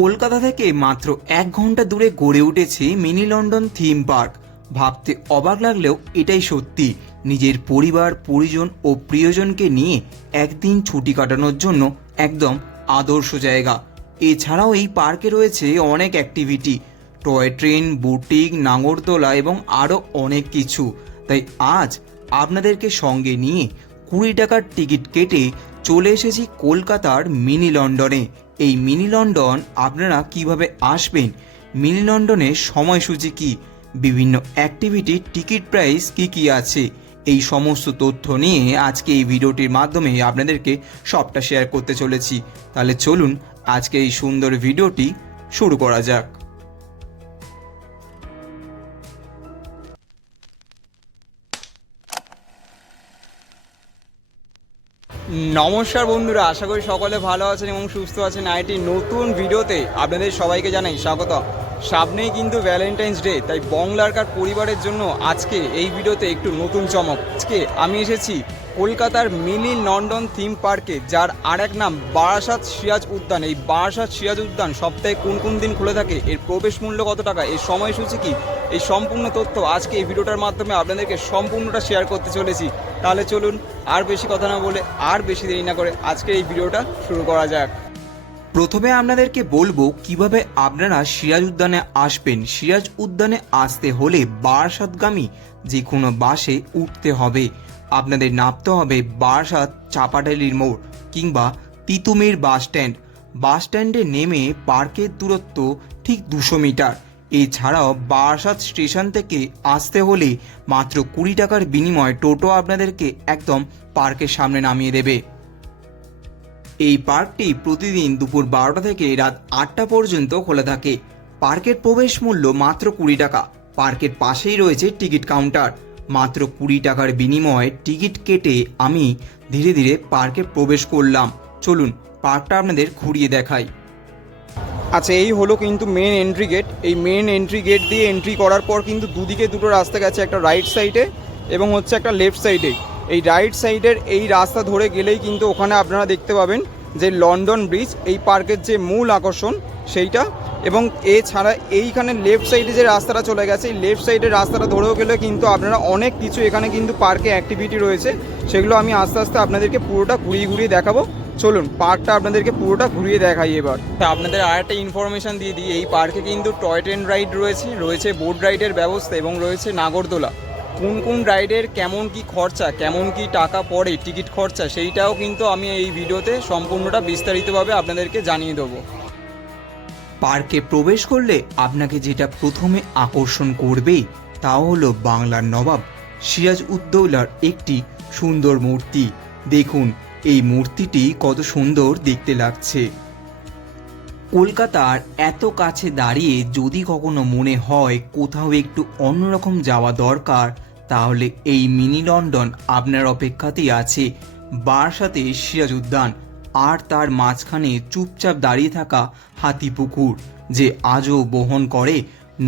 কলকাতা থেকে মাত্র 1 ঘন্টা দূরে গড়ে উঠেছে মিনি লন্ডন থিম পার্ক। ভাবতে অবাক লাগলেও এটাই সত্যি। নিজের পরিবার, পরিজন ও প্রিয়জনকে নিয়ে একদিন ছুটি কাটানোর জন্য একদম আদর্শ জায়গা। এছাড়াও এই পার্কে রয়েছে অনেক অ্যাক্টিভিটি, টয় ট্রেন, বুটিক, নাগরদোলা এবং আরও অনেক কিছু। তাই আজ আপনাদেরকে সঙ্গে নিয়ে 20 টাকার টিকিট কেটে চলে এসেছি কলকাতার মিনি লন্ডনে। এই মিনি লন্ডন আপনারা কিভাবে আসবেন, মিনি লন্ডনের সময়সূচি কি, বিভিন্ন অ্যাক্টিভিটির টিকিট প্রাইস কি আছে, এই সমস্ত তথ্য নিয়ে আজকে এই ভিডিওটির মাধ্যমে আপনাদেরকে সবটা শেয়ার করতে চলেছি। তাহলে চলুন আজকে এই সুন্দর ভিডিওটি শুরু করা যাক। নমস্কার বন্ধুরা, আশা করি সকলে ভালো আছেন এবং সুস্থ আছেন। আইটি নতুন ভিডিওতে আপনাদের সবাইকে জানাই স্বাগত। সামনেই কিন্তু ভ্যালেন্টাইন্স ডে, তাই বংলারকার পরিবারের জন্য আজকে এই ভিডিওতে একটু নতুন চমক। আজকে আমি এসেছি কলকাতার মিনি লন্ডন থিম পার্কে, যার আর এক নাম বারাসাত সিরাজ উদ্যান। এই বারাসাত সিরাজ উদ্যান সপ্তাহে কোন কোন দিন খুলে থাকে, এর প্রবেশ মূল্য কত টাকা, এর সময়সূচি কি, এই সম্পূর্ণ তথ্য আজকে এই ভিডিওটার মাধ্যমে আপনাদেরকে সম্পূর্ণটা শেয়ার করতে চলেছি। তাহলে চলুন আর বেশি কথা না বলে, আর বেশি দেরি না করে আজকে এই ভিডিওটা শুরু করা যাক। প্রথমে আপনাদেরকে বলবো কিভাবে আপনারা সিরাজ উদ্যানে আসবেন। সিরাজ উদ্যানে আসতে হলে বারাসাতগামী যে কোনো বাসে উঠতে হবে। আপনাদের নামতে হবে বারাসাত চাপাডালির মোড় কিংবা তিতুমির বাস স্ট্যান্ড। বাস স্ট্যান্ডে নেমে পার্কের দূরত্ব ঠিক 200 মিটার। এছাড়াও বারাসাত স্টেশন থেকে আসতে হলে মাত্র 20 টাকার বিনিময়ে টোটো আপনাদেরকে একদম পার্কের সামনে নামিয়ে দেবে। এই পার্কটি প্রতিদিন দুপুর 12টা থেকে রাত 8টা পর্যন্ত খোলা থাকে। পার্কের প্রবেশ মূল্য মাত্র 20 টাকা। পার্কের পাশেই রয়েছে টিকিট কাউন্টার। মাত্র 20 টাকার বিনিময়ে টিকিট কেটে আমি ধীরে ধীরে পার্কে প্রবেশ করলাম। চলুন পার্কটা আপনাদের ঘুরিয়ে দেখাই। আচ্ছা, এই হলো কিন্তু মেন এন্ট্রি গেট। এই মেন এন্ট্রি গেট দিয়ে এন্ট্রি করার পর কিন্তু দুদিকে দুটো রাস্তা গেছে, একটা রাইট সাইডে এবং হচ্ছে একটা লেফট সাইডে। এই রাইট সাইডের এই রাস্তা ধরে গেলেই কিন্তু ওখানে আপনারা দেখতে পাবেন যে লন্ডন ব্রিজ, এই পার্কের যে মূল আকর্ষণ সেইটা। এবং এছাড়া এইখানে লেফট সাইডে যে রাস্তাটা চলে গেছে, এই লেফট সাইডের রাস্তাটা ধরেও গেলে কিন্তু আপনারা অনেক কিছু এখানে কিন্তু পার্কে অ্যাক্টিভিটি রয়েছে, সেগুলো আমি আস্তে আস্তে আপনাদেরকে পুরোটা ঘুরিয়ে ঘুরিয়ে দেখাবো। চলুন পার্কটা আপনাদেরকে পুরোটা ঘুরিয়ে দেখাই। এবার আপনাদের আর একটা ইনফরমেশান দিয়ে দিই, এই পার্কে কিন্তু টয় ট্রেন রাইড রয়েছে বোট রাইডের ব্যবস্থা এবং রয়েছে নাগরদোলা। কোন কোন রাইডের কেমন কি খরচা, কেমন কি টাকা পড়ে টিকিট খরচা, সেইটাও কিন্তু আমি এই ভিডিওতে সম্পূর্ণটা বিস্তারিতভাবে আপনাদেরকে জানিয়ে দেবো। পার্কে প্রবেশ করলে আপনাকে যেটা প্রথমে আকর্ষণ করবে তা হলো বাংলার নবাব সিরাজ উদ্দৌলার একটি সুন্দর মূর্তি। দেখুন এই মূর্তিটি কত সুন্দর দেখতে লাগছে। কলকাতার এত কাছে দাঁড়িয়ে যদি কখনো মনে হয় কোথাও একটু অন্যরকম যাওয়া দরকার, তাহলে এই মিনি লন্ডন আপনার অপেক্ষাতেই আছে। বারাসাতে সিরাজ উদ্যান আর তার মাঝখানে চুপচাপ দাঁড়িয়ে থাকা হাতিপুকুর, যে আজও বহন করে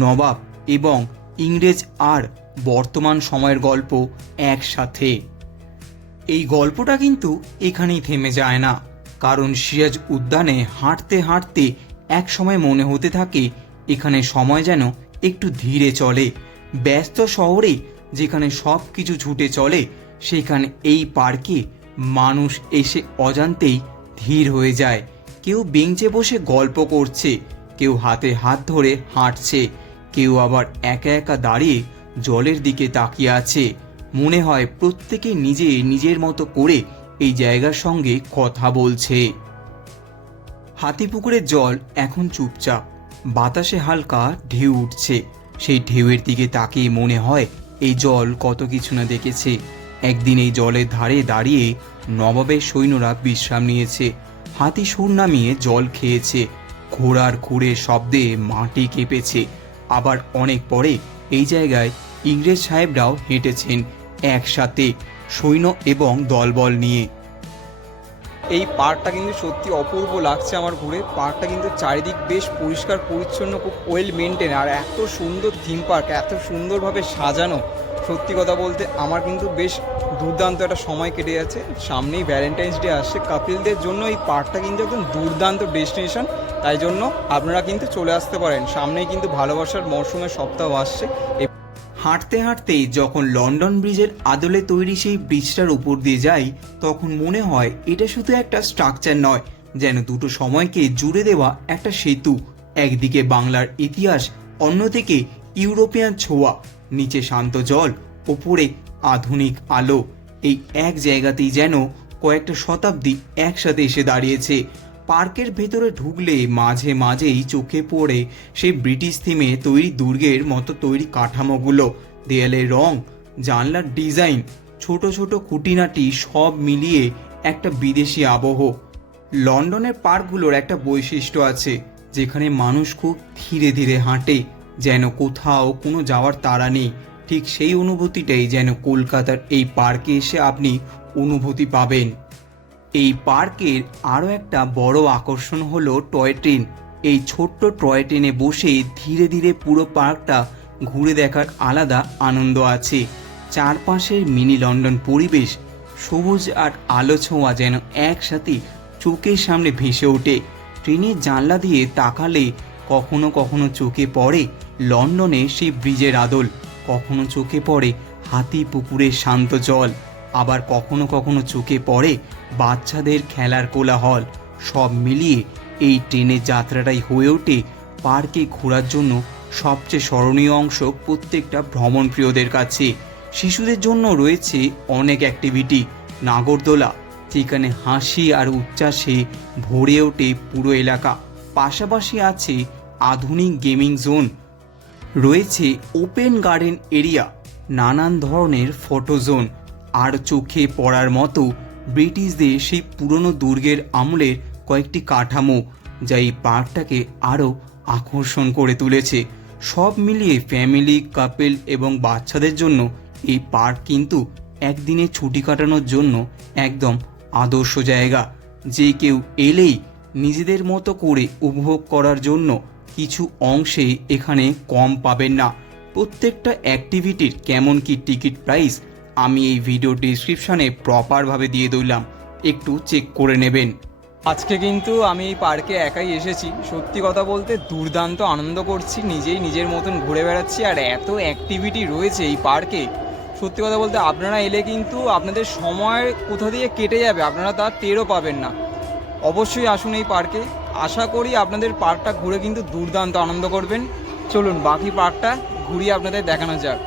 নবাব এবং ইংরেজ আর বর্তমান সময়ের গল্প একসাথে। এই গল্পটা কিন্তু এখানেই থেমে যায় না, কারণ সিরাজ উদ্যানে হাঁটতে হাঁটতে এক সময় মনে হতে থাকে এখানে সময় যেন একটু ধীরে চলে। ব্যস্ত শহরে যেখানে সব কিছু ছুটে চলে, সেখানে এই পার্কে মানুষ এসে অজান্তেই ধীর হয়ে যায়। কেউ বেঞ্চে বসে গল্প করছে, কেউ হাতে হাত ধরে হাঁটছে, কেউ আবার একা একা দাঁড়িয়ে জলের দিকে তাকিয়ে আছে। মনে হয় প্রত্যেকে নিজের মতো করে এই জায়গার সঙ্গে কথা বলছে। হাতিপুকুরের জল এখন চুপচাপ, বাতাসে হালকা ঢেউ উঠছে। সেই ঢেউয়ের দিকে তাকিয়ে মনে হয় এই জল কত কিছু না দেখেছে। একদিন এই জলের ধারে দাঁড়িয়ে নবাবের সৈন্যরা বিশ্রাম নিয়েছে, হাতি সুর নামিয়ে জল খেয়েছে, ঘোড়ার খুঁড়ের শব্দে মাটি কেঁপেছে। আবার অনেক পরে এই জায়গায় ইংরেজ সাহেবরাও হেঁটেছেন একসাথে, সৈন্য এবং দলবল নিয়ে। এই পার্কটা কিন্তু সত্যি অপূর্ব লাগছে আমার ঘুরে। পার্কটা কিন্তু চারিদিক বেশ পরিষ্কার পরিচ্ছন্ন, খুব ওয়েল মেনটেন, আর এত সুন্দর থিম পার্ক, এত সুন্দরভাবে সাজানো। সত্যি কথা বলতে আমার কিন্তু বেশ দুর্দান্ত একটা সময় কেটে যাচ্ছে। সামনেই ভ্যালেন্টাইন্স ডে আসছে, কাপিলদের জন্য এই পার্কটা কিন্তু একদম দুর্দান্ত ডেস্টিনেশন। তাই জন্য আপনারা কিন্তু চলে আসতে পারেন। সামনেই কিন্তু ভালোবাসার মরশুমের সপ্তাহ আসছে। হাঁটতে হাঁটতে যখন লন্ডন ব্রিজের আদলে তৈরি সেই ব্রিজটার উপর দিয়ে যাই, তখন মনে হয় এটা শুধু একটা স্ট্রাকচার নয়, যেন দুটো সময়কে জুড়ে দেওয়া একটা সেতু। একদিকে বাংলার ইতিহাস, অন্যদিকে ইউরোপিয়ান ছোঁয়া, নিচে শান্ত জল, ওপরে আধুনিক আলো। এই এক জায়গাতেই যেন কয়েকটা শতাব্দী একসাথে এসে দাঁড়িয়েছে। পার্কের ভেতরে ঢুকলে মাঝে মাঝেই চোখে পড়ে সেই ব্রিটিশ থিমে তৈরি দুর্গের মতো তৈরি কাঠামোগুলো, দেয়ালের রং, জানলার ডিজাইন, ছোট ছোট খুঁটিনাটি সব মিলিয়ে একটা বিদেশি আবহ। লন্ডনের পার্কগুলোর একটা বৈশিষ্ট্য আছে, যেখানে মানুষ খুব ধীরে ধীরে হাঁটে, যেন কোথাও কোনো যাওয়ার তাড়া নেই। ঠিক সেই অনুভূতিটাই যেন কলকাতার এই পার্কে এসে আপনি অনুভূতি পাবেন। এই পার্কের আরও একটা বড় আকর্ষণ হলো টয় ট্রেন। এই ছোট্ট টয় ট্রেনে বসে ধীরে ধীরে পুরো পার্কটা ঘুরে দেখার আলাদা আনন্দ আছে। চারপাশের মিনি লন্ডন পরিবেশ, সবুজ আর আলো ছোঁয়া যেন একসাথে চোখের সামনে ভেসে ওঠে। ট্রেনের জানলা দিয়ে তাকালে কখনো কখনো চোখে পড়ে লন্ডনে সেই ব্রিজের আদল, কখনো চোখে পড়ে হাতি পুকুরের শান্ত জল, আবার কখনো কখনো চোখে পড়ে বাচ্চাদের খেলার কোলাহল। সব মিলিয়ে এই ট্রেনের যাত্রাটাই হয়ে ওঠে পার্কে ঘোরার জন্য সবচেয়ে স্মরণীয় অংশ প্রত্যেকটা ভ্রমণপ্রিয়দের কাছে। শিশুদের জন্য রয়েছে অনেক অ্যাক্টিভিটি, নাগরদোলা, যেখানে হাসি আর উচ্ছ্বাসে ভরে ওঠে পুরো এলাকা। পাশাপাশি আছে আধুনিক গেমিং জোন, রয়েছে ওপেন গার্ডেন এরিয়া, নানান ধরনের ফটো জোন, আর চোখে পড়ার মতো ব্রিটিশদের সেই পুরনো দুর্গের আমলের কয়েকটি কাঠামো, যা এই পার্কটাকে আরও আকর্ষণ করে তুলেছে। সব মিলিয়ে ফ্যামিলি, কাপল এবং বাচ্চাদের জন্য এই পার্ক কিন্তু একদিনে ছুটি কাটানোর জন্য একদম আদর্শ জায়গা। যে কেউ এলেই নিজেদের মতো করে উপভোগ করার জন্য কিছু অংশে এখানে কম পাবেন না। প্রত্যেকটা অ্যাক্টিভিটির কেমন কি টিকিট প্রাইস আমি এই ভিডিও ডিসক্রিপশানে প্রপারভাবে দিয়ে দিলাম, একটু চেক করে নেবেন। আজকে কিন্তু আমি এই পার্কে একাই এসেছি। সত্যি কথা বলতে দুর্দান্ত আনন্দ করছি, নিজেই নিজের মতন ঘুরে বেড়াচ্ছি, আর এত অ্যাক্টিভিটি রয়েছে এই পার্কে। সত্যি কথা বলতে আপনারা এলে কিন্তু আপনাদের সময় কোথা দিয়ে কেটে যাবে আপনারা তার টেরও পাবেন না। অবশ্যই আসুন এই পার্কে, আশা করি আপনাদের পার্কটা ঘুরে কিন্তু দুর্দান্ত আনন্দ করবেন। চলুন বাকি পার্কটা ঘুরিয়ে আপনাদের দেখানো যাক।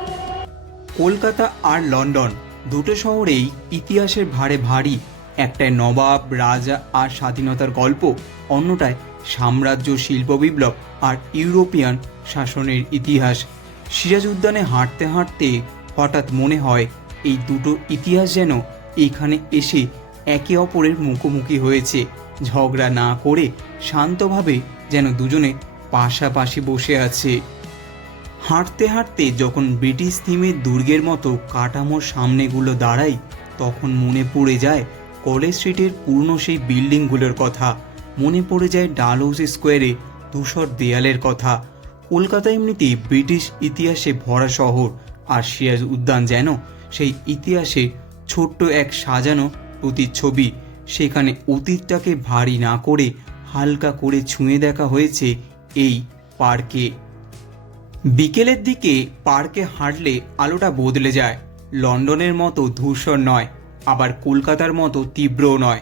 কলকাতা আর লন্ডন দুটো শহরেই ইতিহাসের ভারে ভারী। একটায় নবাব, রাজা আর স্বাধীনতার গল্প, অন্যটায় সাম্রাজ্য, শিল্প বিপ্লব আর ইউরোপিয়ান শাসনের ইতিহাস। সিরাজ উদ্যানে হাঁটতে হাঁটতে হঠাৎ মনে হয় এই দুটো ইতিহাস যেন এখানে এসে একে অপরের মুখোমুখি হয়েছে। ঝগড়া না করে শান্তভাবে যেন দুজনে পাশাপাশি বসে আছে। হাঁটতে হাঁটতে যখন ব্রিটিশ থিমের দুর্গের মতো কাঠামোর সামনেগুলো দাঁড়াই, তখন মনে পড়ে যায় কলেজ স্ট্রিটের পুরনো সেই বিল্ডিংগুলোর কথা, মনে পড়ে যায় ডালহাউসি স্কোয়ারে ধূসর দেয়ালের কথা। কলকাতা এমনিতেই ব্রিটিশ ইতিহাসে ভরা শহর, আর সিরাজ উদ্যান যেন সেই ইতিহাসে ছোট্ট এক সাজানো প্রতিচ্ছবি। সেখানে অতীতটাকে ভারী না করে হালকা করে ছুঁয়ে দেখা হয়েছে এই পার্কে। বিকেলের দিকে পার্কে হাঁটলে আলোটা বদলে যায়। লন্ডনের মতো ধূসর নয়, আবার কলকাতার মতো তীব্রও নয়,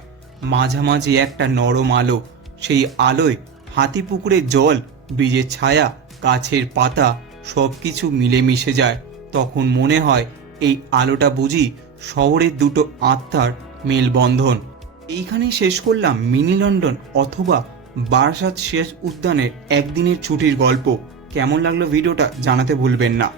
মাঝামাঝি একটা নরম আলো। সেই আলোয় হাতিপুকুরের জল, ব্রিজের ছায়া, গাছের পাতা সব কিছু মিলেমিশে যায়। তখন মনে হয় এই আলোটা বুঝি শহরের দুটো আত্মার মেলবন্ধন। এইখানেই শেষ করলাম মিনি লন্ডন অথবা বারাসাত সিরাজ উদ্যানের একদিনের ছুটির গল্প। কেমন লাগলো ভিডিওটা জানাতে ভুলবেন না।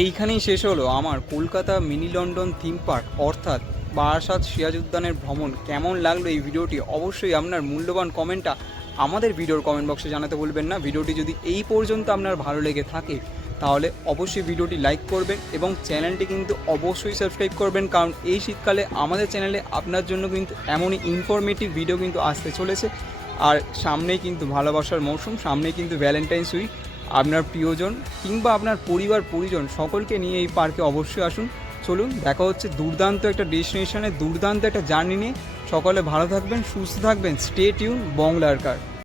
এইখানেই শেষ হলো আমার Kolkata mini London theme park অর্থাৎ বারাসাত সিরাজ উদ্যানের ভ্রমণ। কেমন লাগলো এই ভিডিওটি অবশ্যই আপনার মূল্যবান কমেন্টটা আমাদের ভিডিওর কমেন্ট বক্সে জানাতে ভুলবেন না। ভিডিওটি যদি এই পর্যন্ত আপনার ভালো লেগে থাকে তাহলে অবশ্যই ভিডিওটি লাইক করবেন এবং চ্যানেলটি কিন্তু অবশ্যই সাবস্ক্রাইব করবেন, কারণ এই শীতকালে আমাদের চ্যানেলে আপনার জন্য কিন্তু এমনই ইনফরমেটিভ ভিডিও কিন্তু আসতে চলেছে। আর সামনেই কিন্তু ভালোবাসার মৌসুম, সামনেই কিন্তু ভ্যালেন্টাইন্স উইক। আপনার প্রিয়জন কিংবা আপনার পরিবার পরিজন সকলকে নিয়ে এই পার্কে অবশ্যই আসুন। চলুন দেখা হচ্ছে দুর্দান্ত একটা ডেস্টিনেশনে, দুর্দান্ত একটা জার্নি নিয়ে। সকলে ভালো থাকবেন, সুস্থ থাকবেন। স্টে টিউন বাংলার কার।